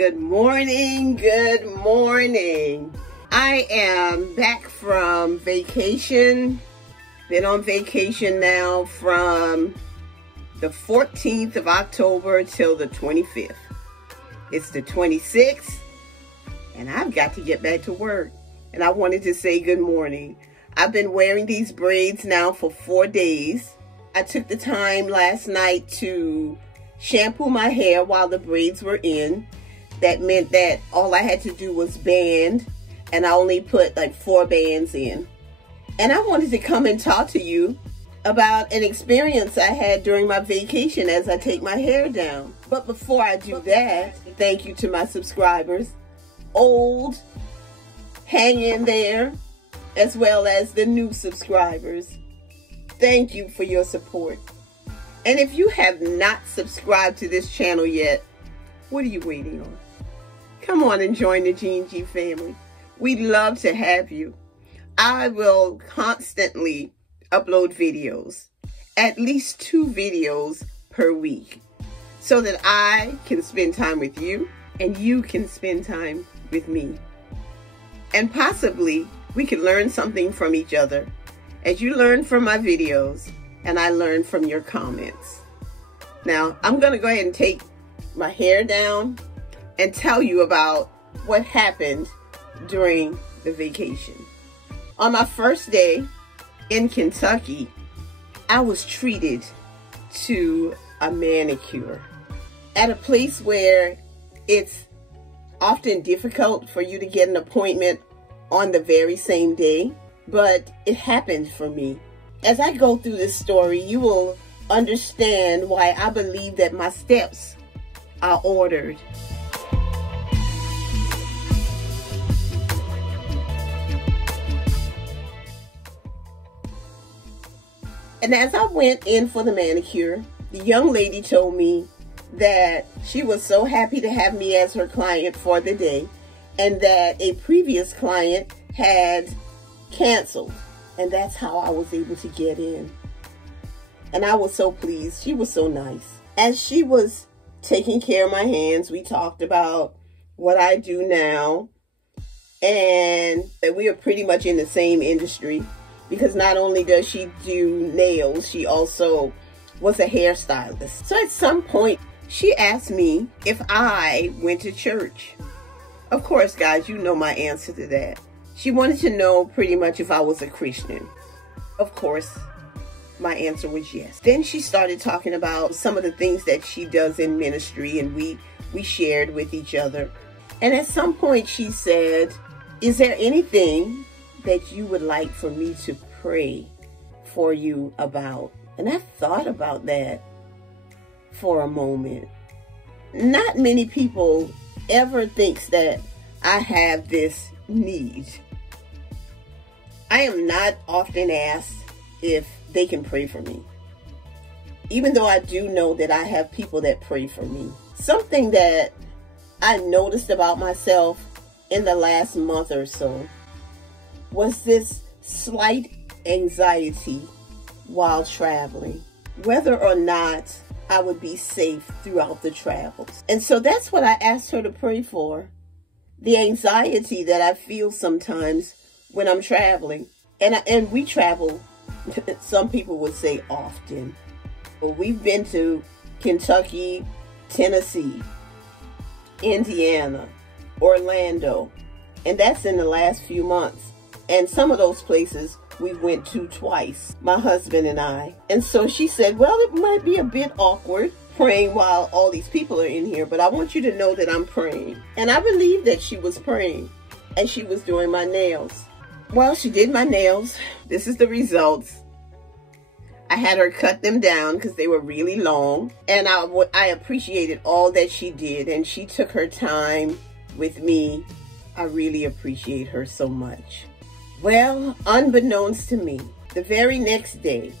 Good morning, good morning. I am back from vacation. Been on vacation now from the 14th of October till the 25th. It's the 26th, and I've got to get back to work. And I wanted to say good morning. I've been wearing these braids now for 4 days. I took the time last night to shampoo my hair while the braids were in. That meant that all I had to do was band, and I only put like 4 bands in. And I wanted to come and talk to you about an experience I had during my vacation as I take my hair down. But before I do that, thank you to my subscribers, old, hang in there, as well as the new subscribers. Thank you for your support. And if you have not subscribed to this channel yet, what are you waiting on? Come on and join the G&G family. We'd love to have you. I will constantly upload videos, at least 2 videos per week, so that I can spend time with you and you can spend time with me. And possibly we can learn something from each other as you learn from my videos and I learn from your comments. Now, I'm going to go ahead and take my hair down and tell you about what happened during the vacation. On my first day in Kentucky, I was treated to a manicure at a place where it's often difficult for you to get an appointment on the very same day, but it happened for me. As I go through this story, you will understand why I believe that my steps are ordered. And as I went in for the manicure, the young lady told me that she was so happy to have me as her client for the day, and that a previous client had canceled, and that's how I was able to get in. And I was so pleased. She was so nice. As she was taking care of my hands, we talked about what I do now, and that we are pretty much in the same industry, because not only does she do nails, she also was a hairstylist. So at some point, she asked me if I went to church. Of course, guys, you know my answer to that. She wanted to know pretty much if I was a Christian. Of course, my answer was yes. Then she started talking about some of the things that she does in ministry, and we shared with each other. And at some point she said, "Is there anything that you would like for me to pray for you about?" And I thought about that for a moment. Not many people ever thinks that I have this need. I am not often asked if they can pray for me, even though I do know that I have people that pray for me. Something that I noticed about myself in the last month or so was this slight anxiety while traveling, whether or not I would be safe throughout the travels. And so that's what I asked her to pray for. The anxiety that I feel sometimes when I'm traveling. And we travel, some people would say often. But we've been to Kentucky, Tennessee, Indiana, Orlando, and that's in the last few months. And some of those places we went to twice, my husband and I. And so she said, well, it might be a bit awkward praying while all these people are in here, but I want you to know that I'm praying. And I believe that she was praying as she was doing my nails. Well, she did my nails. This is the results. I had her cut them down because they were really long. And I appreciated all that she did. And she took her time with me. I really appreciate her so much. Well, unbeknownst to me, the very next day,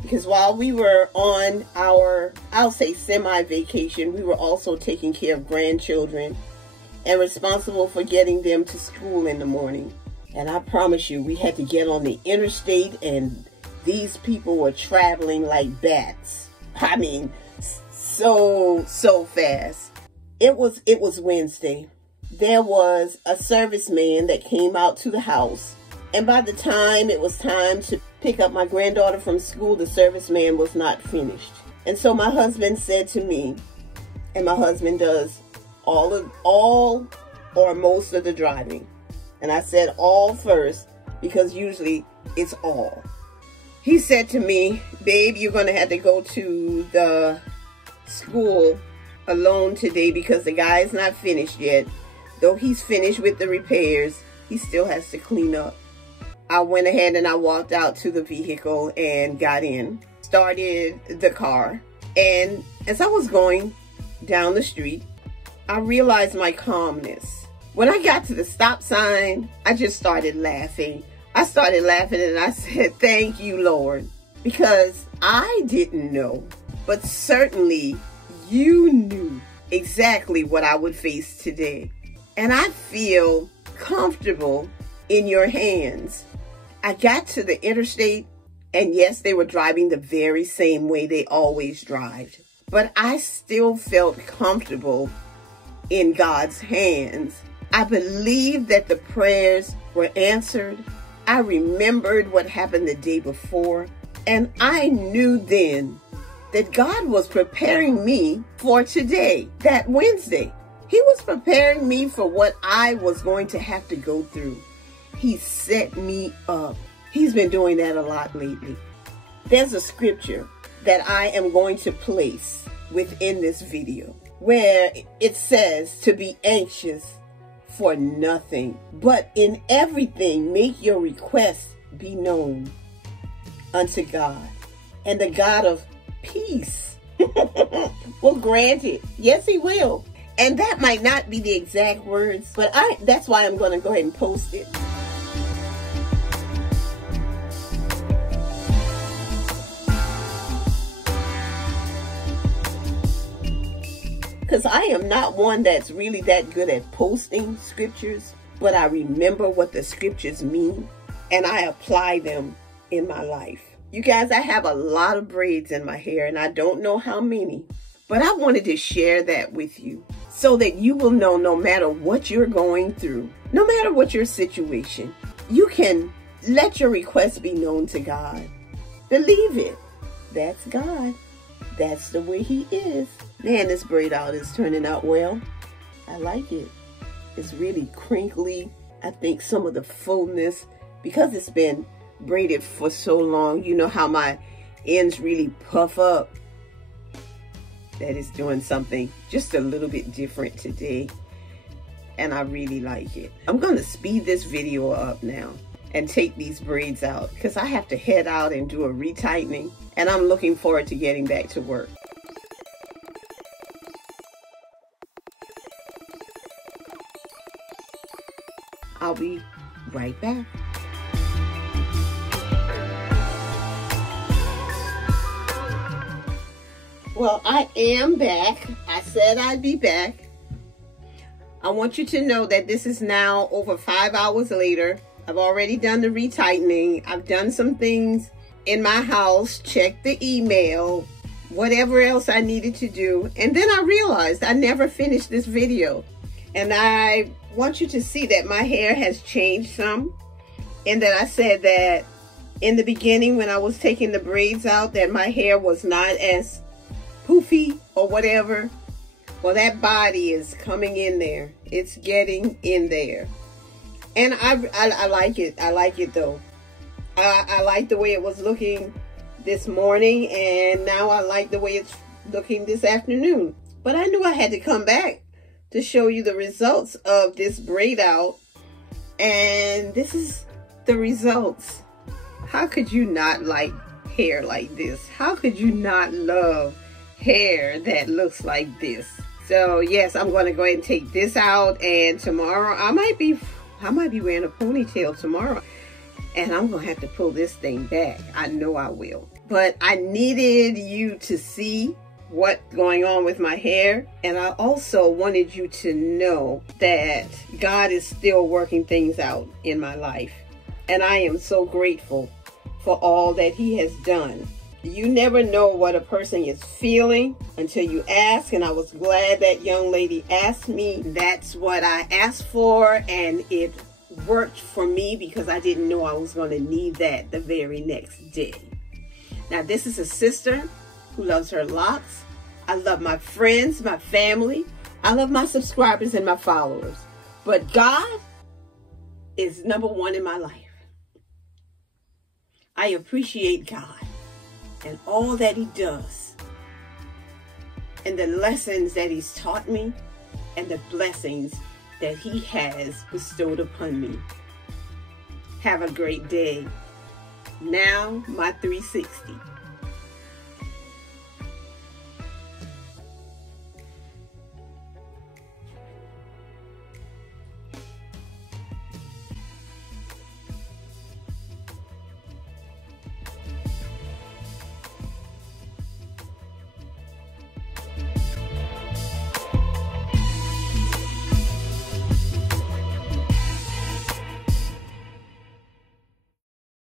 because while we were on our, I'll say semi-vacation, we were also taking care of grandchildren and responsible for getting them to school in the morning. And I promise you, we had to get on the interstate, and these people were traveling like bats. I mean, so fast. It was Wednesday. There was a serviceman that came out to the house. And by the time it was time to pick up my granddaughter from school, the serviceman was not finished. And so my husband said to me, and my husband does all or most of the driving. And I said all first because usually it's all. He said to me, babe, you're going to have to go to the school alone today because the guy is not finished yet. Though he's finished with the repairs, he still has to clean up. I went ahead and I walked out to the vehicle and got in, started the car. And as I was going down the street, I realized my calmness. When I got to the stop sign, I just started laughing. I started laughing and I said, thank you, Lord, because I didn't know, but certainly you knew exactly what I would face today. And I feel comfortable in your hands. I got to the interstate, and yes, they were driving the very same way they always drive. But I still felt comfortable in God's hands. I believed that the prayers were answered. I remembered what happened the day before. And I knew then that God was preparing me for today, that Wednesday. He was preparing me for what I was going to have to go through. He set me up. He's been doing that a lot lately. There's a scripture that I am going to place within this video where it says to be anxious for nothing, but in everything make your requests be known unto God. And the God of peace will grant it. Yes, he will. And that might not be the exact words, but that's why I'm going to go ahead and post it. Because I am not one that's really that good at posting scriptures, but I remember what the scriptures mean and I apply them in my life. You guys, I have a lot of braids in my hair and I don't know how many, but I wanted to share that with you so that you will know no matter what you're going through, no matter what your situation, you can let your requests be known to God. Believe it. That's God. That's the way he is. Man, this braid out is turning out well. I like it. It's really crinkly. I think some of the fullness, because it's been braided for so long, you know how my ends really puff up. That is doing something just a little bit different today. And I really like it. I'm going to speed this video up now and take these braids out because I have to head out and do a retightening. And I'm looking forward to getting back to work. I'll be right back. Well, I am back. I said I'd be back. I want you to know that this is now over 5 hours later. I've already done the retightening. I've done some things in my house, checked the email, whatever else I needed to do. And then I realized I never finished this video. And I want you to see that my hair has changed some. And that I said that in the beginning when I was taking the braids out that my hair was not as poofy or whatever. Well, that body is coming in there. It's getting in there. And I like it. I like it though. I like the way it was looking this morning, and now I like the way it's looking this afternoon. But I knew I had to come back to show you the results of this braid out. And this is the results. How could you not like hair like this? How could you not love hair that looks like this? So yes, I'm going to go ahead and take this out, and tomorrow I might be wearing a ponytail tomorrow. And I'm going to have to pull this thing back. I know I will. But I needed you to see what's going on with my hair. And I also wanted you to know that God is still working things out in my life. And I am so grateful for all that he has done. You never know what a person is feeling until you ask, and I was glad that young lady asked me. That's what I asked for, and it worked for me because I didn't know I was going to need that the very next day. Now, this is a sister who loves her locks. I love my friends, my family. I love my subscribers and my followers. But God is number one in my life. I appreciate God and all that He does, and the lessons that He's taught me, and the blessings that He has bestowed upon me. Have a great day. Now, my 360.